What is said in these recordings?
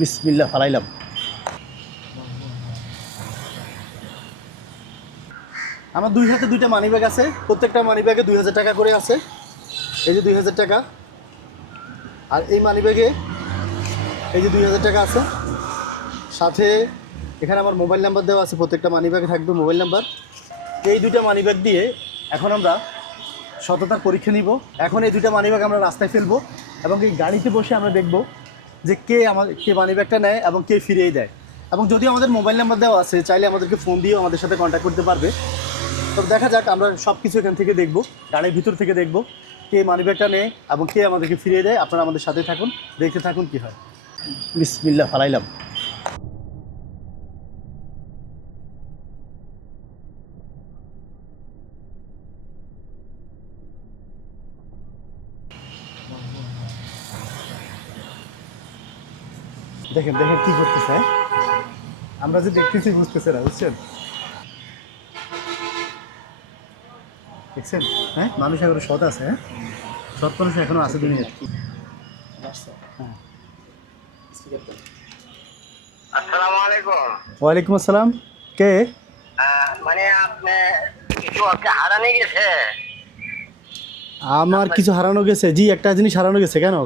বিসমিল্লাহ ফালাইলাম। আমার দুই হাতে দুইটা মানি ব্যাগ আছে, প্রত্যেকটা মানি ব্যাগে 2000 টাকা করে আছে। এই যে 2000 টাকা, আর এই মানি ব্যাগে এই যে 2000 টাকা আছে। সাথে এখানে আমার মোবাইল নাম্বার দেওয়া আছে, প্রত্যেকটা মানি ব্যাগে থাকবে মোবাইল নাম্বার। এই দুইটা মানি ব্যাগ দিয়ে এখন আমরা সততার পরীক্ষা নিব। এখন এই দুইটা মানি ব্যাগ আমরা রাস্তায় ফেলবো এবং এই গাড়িতে বসে আমরা দেখব যে কে মানি ব্যাগটা নেয় এবং কে ফিরিয়ে দেয়। এবং যদি আমাদের মোবাইল নাম্বার দেওয়া আছে, চাইলে আমাদেরকে ফোন দিয়েও আমাদের সাথে কন্ট্যাক্ট করতে পারবে। তো দেখা যাক, আমরা সব কিছু এখান থেকে দেখব, গাড়ির ভিতর থেকে দেখব কে মানি ব্যাগটা নেয় এবং কে আমাদেরকে ফিরিয়ে দেয়। আপনারা আমাদের সাথে থাকুন, দেখতে থাকুন কী হয়। বিসমিল্লাহ ফালাইলাম। দেখেন দেখেন কি করতেছে, হ্যাঁ? আমরা যে দেখতেছি বুঝতেছে না, বুঝছেন? দেখছেন? হ্যাঁ, মানুষ এখনো সৎ আছে, হ্যাঁ, সৎ মানুষ এখনো আছে দুনিয়াতে। হ্যাঁ। আসসালামু আলাইকুম। ওয়ালাইকুম আসসালাম। কে? মানে আপনি কিছু আপনি হারানি গেছে? আমার কিছু হারানো গেছে? জি, একটা জিনিস হারানো গেছে। কেন?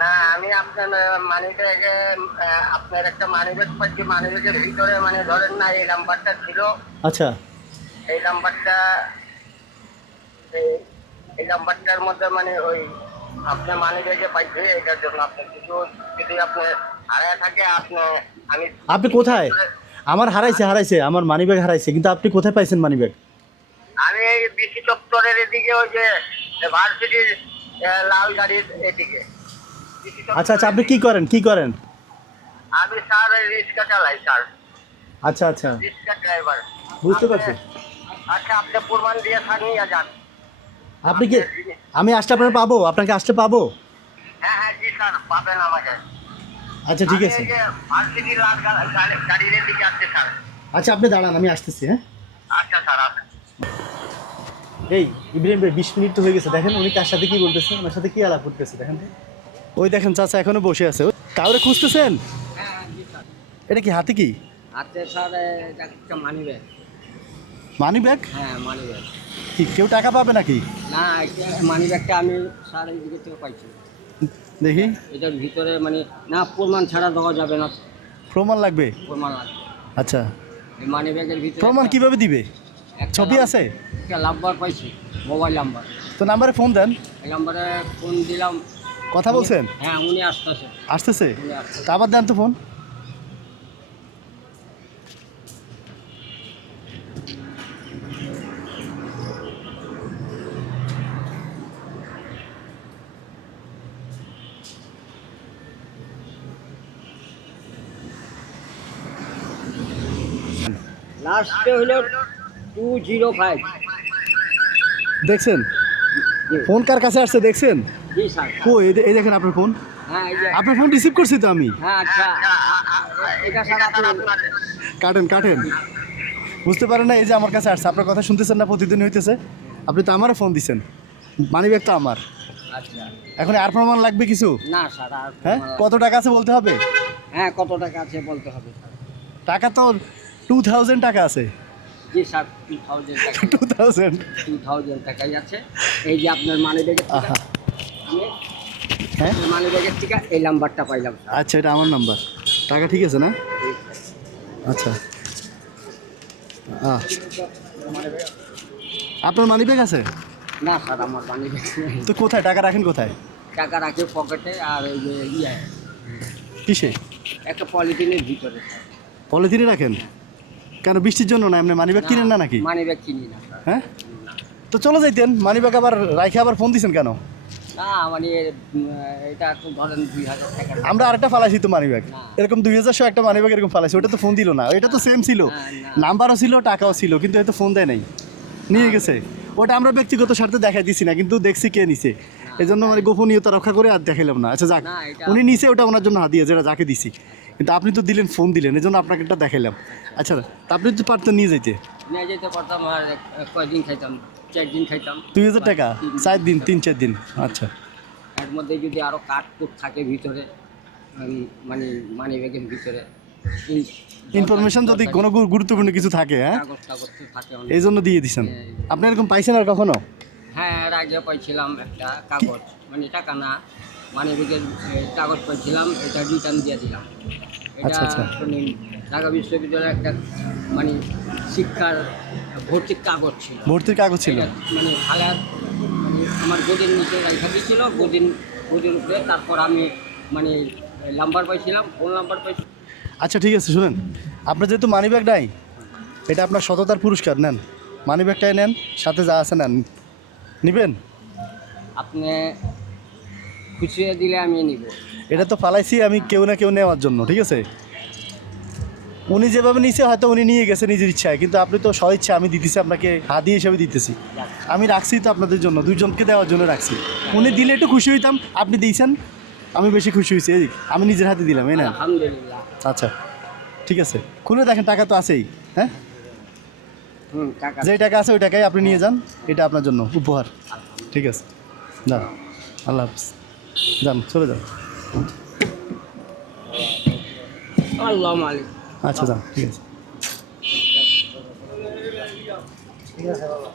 না, আমি আপনার মানিব্যাগে আপনার একটা মানিব্যাগ পাচ্ছি, মানিব্যাগের ভিতরে মানে ধরেন না এই নাম্বারটা ছিল। আচ্ছা এই নাম্বারটা এই নাম্বারটার মধ্যে মানে ওই আপনার মানিব্যাগে পাইছে, এটার জন্য আপনার কিছু যদি আপনি হারায় থাকে আপনি কোথায়? আমার হারাইছে, আমার মানিব্যাগ হারাইছে, কিন্তু আপনি কোথায় পাইছেন মানিব্যাগ? আমি এই বিসি চত্বরের এদিকে, ওই যে ভার্সিটির লাল গাড়ির এদিকে। আচ্ছা আচ্ছা, আপনি কি করেন? আমি স্যার রিক্সা চালাই স্যার। আচ্ছা আচ্ছা, রিক্সা ড্রাইভার। বুঝতে পারছি। আচ্ছা, আপনি প্রমাণ দিয়ে নিয়ে যান। আপনি কি, আমি আসলে আপনাকে আসলে পাবো? হ্যাঁ হ্যাঁ, জি স্যার, পাবেন আমাকে। আচ্ছা ঠিক আছে। ভার্সিটির লাল গাড়ির এদিকে আসছে স্যার। আচ্ছা আপনি দাঁড়ান, আমি আসতেছি। হ্যাঁ, আচ্ছা স্যার, আসেন। এই ইব্রাহিম ভাই, 20 মিনিট তো হয়ে গেছে। দেখেন উনি কার সাথে কি বলতেছে, ওনার সাথে কি আলাপ করতেছে। দেখেন ওই দেখেন, চাচা এখনো বসে আছে। কাউরে খুঁজতেছেন? হ্যাঁ জি স্যার। এটা কি হাতে? কি হাতে স্যার? একটা মানি ব্যাগ। Money bag? হ্যাঁ, মানি ব্যাগ। কি কেউ টাকা পাবে নাকি? না, মানি ব্যাগটা আমি স্যার এই দিকে থেকে পাইছি। দেখি এটার ভিতরে মানে না, প্রমাণ ছাড়া দেওয়া যাবে না। প্রমাণ লাগবে? প্রমাণ লাগবে। আচ্ছা, এই মানি ব্যাগের ভিতরে প্রমাণ কিভাবে দিবে? ছবি আছে? একটা নাম্বার পাইছি, মোবাইল নাম্বার। তো নাম্বারে ফোন দেন। এই নাম্বারে ফোন দিলাম। কথা বলছেন? হ্যাঁ, উনি আসতেছে। আসতেছে? উনি আসতেছে। তা আবার দেন তো ফোন। লাস্টে হলো 205। দেখছেন ফোন কার কাছে আসছে? দেখছেন? জি স্যার। কই এই দেখেন আপনার ফোন। হ্যাঁ, এই যে। আপনার ফোন রিসিভ করছি তো আমি। হ্যাঁ, আচ্ছা, এটা স্যার আপনার। কাটেন। বুঝতে পারেন না? এই যে আমার কাছে আসছে, আপনার কথা শুনতেছেন না? প্রতিদিন হইতেছে। আপনি তো আমারও ফোন দিচ্ছেন, মানি ব্যাগ তো আমার। আচ্ছা। এখন আর প্রমাণ লাগবে কিছু? না স্যার, আর হ্যাঁ, কত টাকা আছে বলতে হবে? হ্যাঁ, কত টাকা আছে বলতে হবে স্যার। টাকা তো 2000 টাকা আছে। জি স্যার, 2000 টাকা। 2000? 2000 টাকাই আছে। এই যে আপনার মানি ব্যাগের থেকে হ্যাঁ, মানি ব্যাগের থেকে এই নাম্বারটা পাইলাম স্যার। আচ্ছা, এটা আমার নাম্বার। টাকা ঠিক আছে না? আচ্ছা, আপনার মানি ব্যাগ আছে? না স্যার, আমার মানি ব্যাগ নেই। তো কোথায় টাকা রাখেন? কোথায় টাকা রাখি পকেটে, আর ওই যে কিসে? একটা পলিথিনের ভিতরে। পলিথিনে রাখেন? কেন, বৃষ্টির জন্য না? এমনি মানি ব্যাগ কিনেন না নাকি? মানি ব্যাগ কিনি না স্যার। হ্যাঁ, তো চলে যাইতেন। মানি ব্যাগ আবার রাখে আবার ফোন দিছেন কেন? না, মানে এটা তো ধরেন 2000 টাকা। আমরা আরেকটা ফালাইছি তো মানি ব্যাগ, না। এরকম 2000 একটা মানি ব্যাগ এরকম ফালাইছি। ওটা তো ফোন দিল না। এটা তো সেম ছিল, না। নাম্বারও ছিল, টাকাও ছিল, কিন্তু এটা ফোন দেয় নাই, নিয়ে গেছে। ওটা আমরা ব্যক্তিগত স্বার্থে দেখাই দিছি না, কিন্তু দেখছি কে নিছে। এই জন্য মানে গোপনীয়তা রক্ষা করে আর দেখাইলাম না। আচ্ছা যাক, না, এটা- উনি নিছে, ওটা ওনার জন্য হাদিয়া, যেটা যাকে দিছি। কিন্তু আপনি তো দিলেন, ফোন দিলেন, এই জন্য আপনাকে এটা দেখাইলাম। আচ্ছা, তা আপনি তো পারতেন নিয়ে যাইতে। নিয়ে যেতে পারতাম, আর কয়দিন খাইতাম, 4 দিন খাইতাম। 2000 টাকা 4 দিন, 3-4 দিন। আচ্ছা, এর মধ্যে যদি আরো কাঠ কুট থাকে ভিতরে, মানে মানি ব্যাগের ভিতরে ইনফরমেশন যদি কোনো গুরুত্বপূর্ণ কিছু থাকে, হ্যাঁ, কাগজ টাগজ তো থাকে এই জন্য দিয়ে দিছেন। আপনি এরকম পাইছেন আর কখনো? হ্যাঁ, এর আগে পাইছিলাম একটা কাগজ, মানে টাকা না, মানি ব্যাগের কাগজ পাইছিলাম, এটা রিটার্ন দিয়ে দিলাম। এটা আচ্ছা, আচ্ছা। মানে ঢাকা বিশ্ববিদ্যালয়ের একটা মানে শিক্ষার ভর্তির কাগজ ছিল। ভর্তির কাগজ ছিল। এটা মানে খালার মানে আমার গদির নিচে রেখা দিয়েছিল, গদির উপরে। তারপর আমি মানে নাম্বার পাইছিলাম, ফোন নাম্বার পাইছিলাম। আচ্ছা ঠিক আছে, শুনেন, আপনার যেহেতু মানি ব্যাগ নাই, এটা আপনার সততার পুরস্কার, নেন মানি ব্যাগটাই নেন, সাথে যা আছে নেন, নিবেন? আপনি খুশিয়ে দিলে আমি নিব। এটা তো ফালাইছি আমি কেউ না কেউ নেওয়ার জন্য, ঠিক আছে? উনি যেভাবে নিছে হয়তো উনি নিয়ে গেছে নিজের ইচ্ছায়, কিন্তু আপনি তো স্বইচ্ছা আমি দিতেছি, আপনাকে হাদি হিসেবে দিতেছি। আমি রাখছি তো আপনাদের জন্য, দুইজনকে দেওয়ার জন্য রাখছি। উনি দিলে একটু খুশি হইতাম, আপনি দিয়েছেন, আমি বেশি খুশি হয়েছি। এই আমি নিজের হাতে দিলাম, এই না? আলহামদুলিল্লাহ। আচ্ছা ঠিক আছে, খুলে দেখেন, টাকা তো আছেই, হ্যাঁ? টাকা যেই টাকা আছে ওই টাকাই আপনি নিয়ে যান, এটা আপনার জন্য উপহার। ঠিক আছে, যান, আল্লাহ হাফিজ, যান, চলে যান। আল্লাহ মালিক। আচ্ছা যান, ঠিক আছে। ঠিক আছে বাবা।